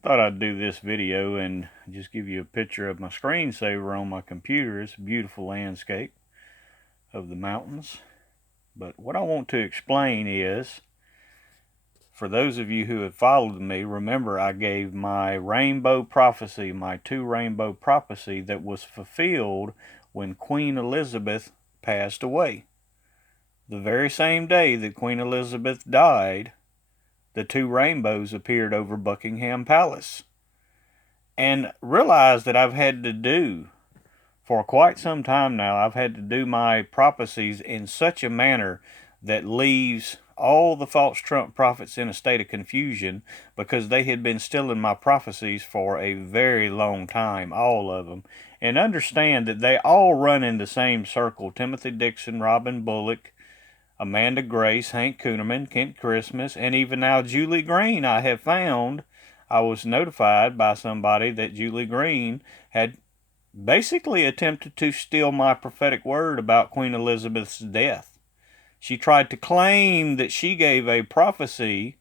Thought I'd do this video and just give you a picture of my screensaver on my computer. It's a beautiful landscape of the mountains. But what I want to explain is, for those of you who have followed me, remember I gave my rainbow prophecy, my two rainbow prophecy that was fulfilled when Queen Elizabeth passed away. The very same day that Queen Elizabeth died, the two rainbows appeared over Buckingham Palace. And realize that I've had to do, for quite some time now, I've had to do my prophecies in such a manner that leaves all the false Trump prophets in a state of confusion, because they had been stealing my prophecies for a very long time, all of them. And understand that they all run in the same circle. Timothy Dixon, Robin Bullock, Amanda Grace, Hank Kuhneman, Kent Christmas, and even now Julie Green. I have found, I was notified by somebody that Julie Green had basically attempted to steal my prophetic word about Queen Elizabeth's death. She tried to claim that she gave a prophecy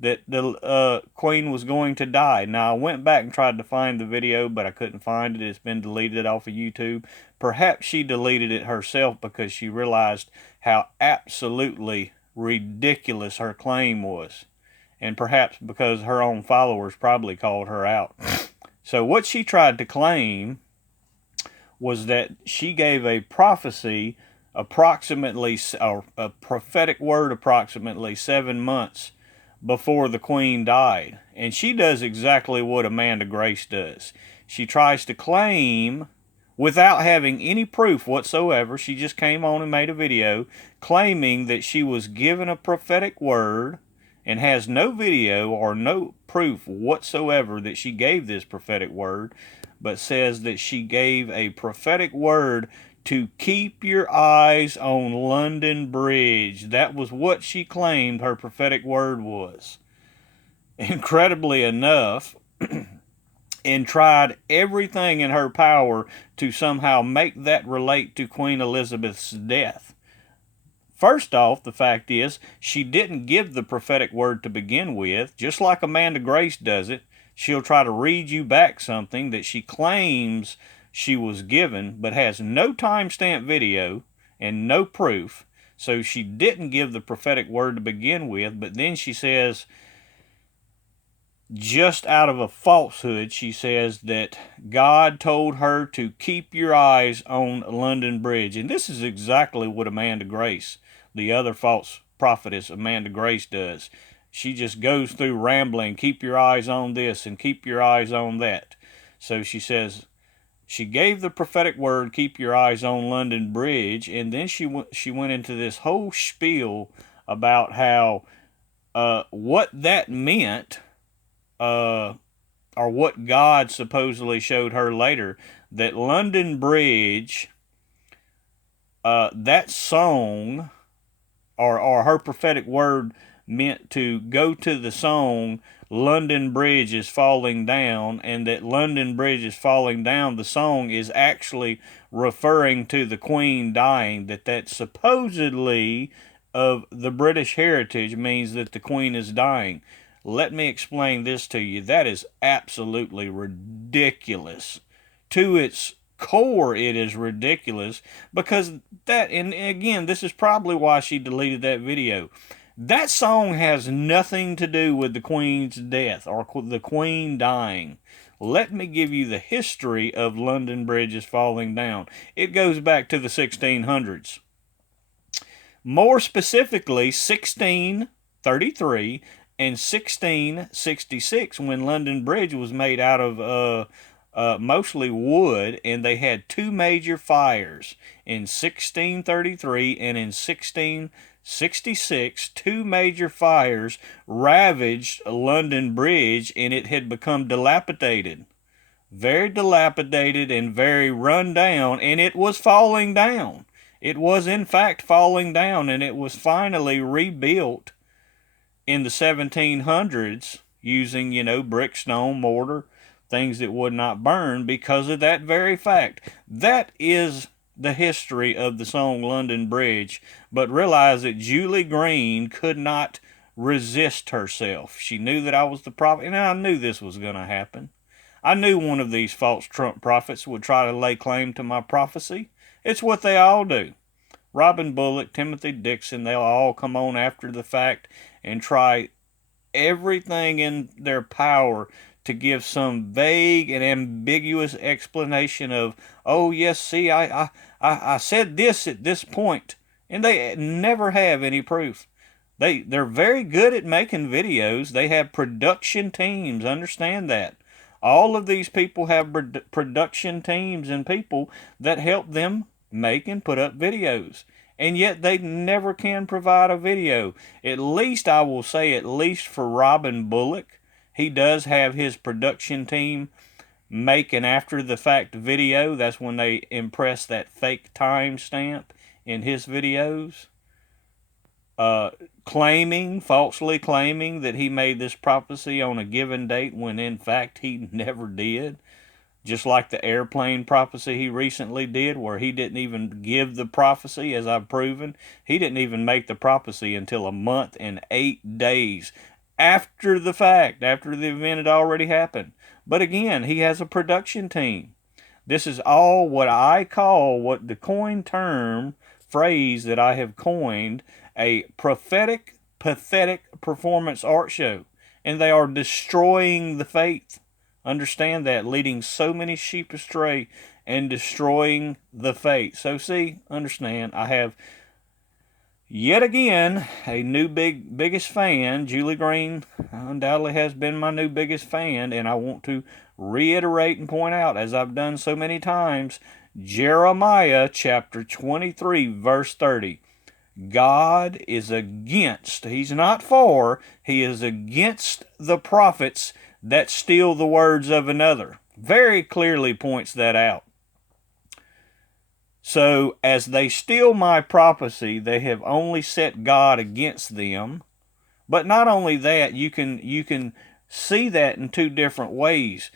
that the Queen was going to die. Now, I went back and tried to find the video, but I couldn't find it. It's been deleted off of YouTube. Perhaps she deleted it herself because she realized how absolutely ridiculous her claim was. And perhaps because her own followers probably called her out. So what she tried to claim was that she gave a prophecy approximately, or a prophetic word approximately 7 months before the Queen died. And she does exactly what Amanda Grace does. She tries to claim, without having any proof whatsoever, she just came on and made a video claiming that she was given a prophetic word and has no video or no proof whatsoever that she gave this prophetic word, but says that she gave a prophetic word to keep your eyes on London Bridge. That was what she claimed her prophetic word was. Incredibly enough, and tried everything in her power to somehow make that relate to Queen Elizabeth's death. First off, the fact is, she didn't give the prophetic word to begin with. Just like Amanda Grace does it, she'll try to read you back something that she claims she was given, but has no timestamp video and no proof. So she didn't give the prophetic word to begin with, but then she says, just out of a falsehood, she says that God told her to keep your eyes on London Bridge. And this is exactly what Amanda Grace, the other false prophetess Amanda Grace, does. She just goes through rambling, keep your eyes on this and keep your eyes on that. So she says she gave the prophetic word, keep your eyes on London Bridge, and then she went into this whole spiel about how what that meant, or what God supposedly showed her later, that London Bridge, that song, or her prophetic word meant to go to the song London Bridge is Falling Down, and that London Bridge is Falling Down, the song, is actually referring to the Queen dying, that supposedly of the British heritage means that the Queen is dying. Let me explain this to you. That is absolutely ridiculous. To its core, it is ridiculous, because that, and again, this is probably why she deleted that video. That song has nothing to do with the Queen's death or the Queen dying. Let me give you the history of London Bridges falling down. It goes back to the 1600s. More specifically, 1633 and 1666, when London Bridge was made out of mostly wood, and they had two major fires in 1633 and in 1666. Two major fires ravaged London Bridge, and it had become dilapidated. Very dilapidated and very run down, and it was falling down. It was in fact falling down, and it was finally rebuilt in the 1700s using, brick, stone, mortar, things that would not burn, because of that very fact. That is the history of the song London Bridge. But realize that Julie Green could not resist herself. She knew that I was the prophet, and I knew this was going to happen. I knew one of these false Trump prophets would try to lay claim to my prophecy. It's what they all do. Robin Bullock, Timothy Dixon, they'll all come on after the fact and try everything in their power to give some vague and ambiguous explanation of, oh yes, see, I said this at this point, and they never have any proof. They're very good at making videos. They have production teams. Understand that. All of these people have production teams and people that help them make and put up videos. And yet they never can provide a video. At least, I will say, at least for Robin Bullock, he does have his production team make an after the fact video. That's when they impress that fake timestamp in his videos. Falsely claiming that he made this prophecy on a given date when in fact he never did. Just like the airplane prophecy he recently did, where he didn't even give the prophecy, as I've proven. He didn't even make the prophecy until a month and 8 days after the fact, after the event had already happened. But again, he has a production team. This is all what I call, what the coin term, phrase that I have coined, a prophetic, pathetic performance art show. And they are destroying the faith. Understand that, leading so many sheep astray and destroying the faith. So see, understand, I have yet again a new biggest fan. Julie Green undoubtedly has been my new biggest fan, and I want to reiterate and point out, as I've done so many times, Jeremiah chapter 23, verse 30. God is against, he's not for, he is against the prophets that steal the words of another. Very clearly points that out. So, as they steal my prophecy, they have only set God against them. But not only that, you can see that in two different ways.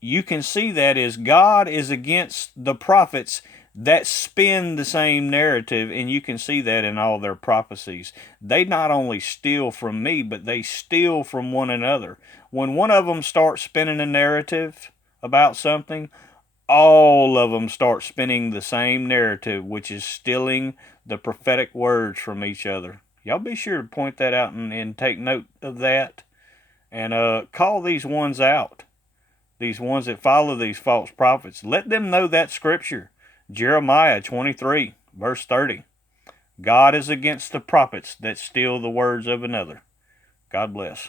You can see that as God is against the prophets that spin the same narrative, and you can see that in all their prophecies. They not only steal from me, but they steal from one another. When one of them starts spinning a narrative about something, all of them start spinning the same narrative, which is stealing the prophetic words from each other. Y'all be sure to point that out and take note of that, and call these ones out. These ones that follow these false prophets. Let them know that scripture. Jeremiah 23, verse 30. God is against the prophets that steal the words of another. God bless.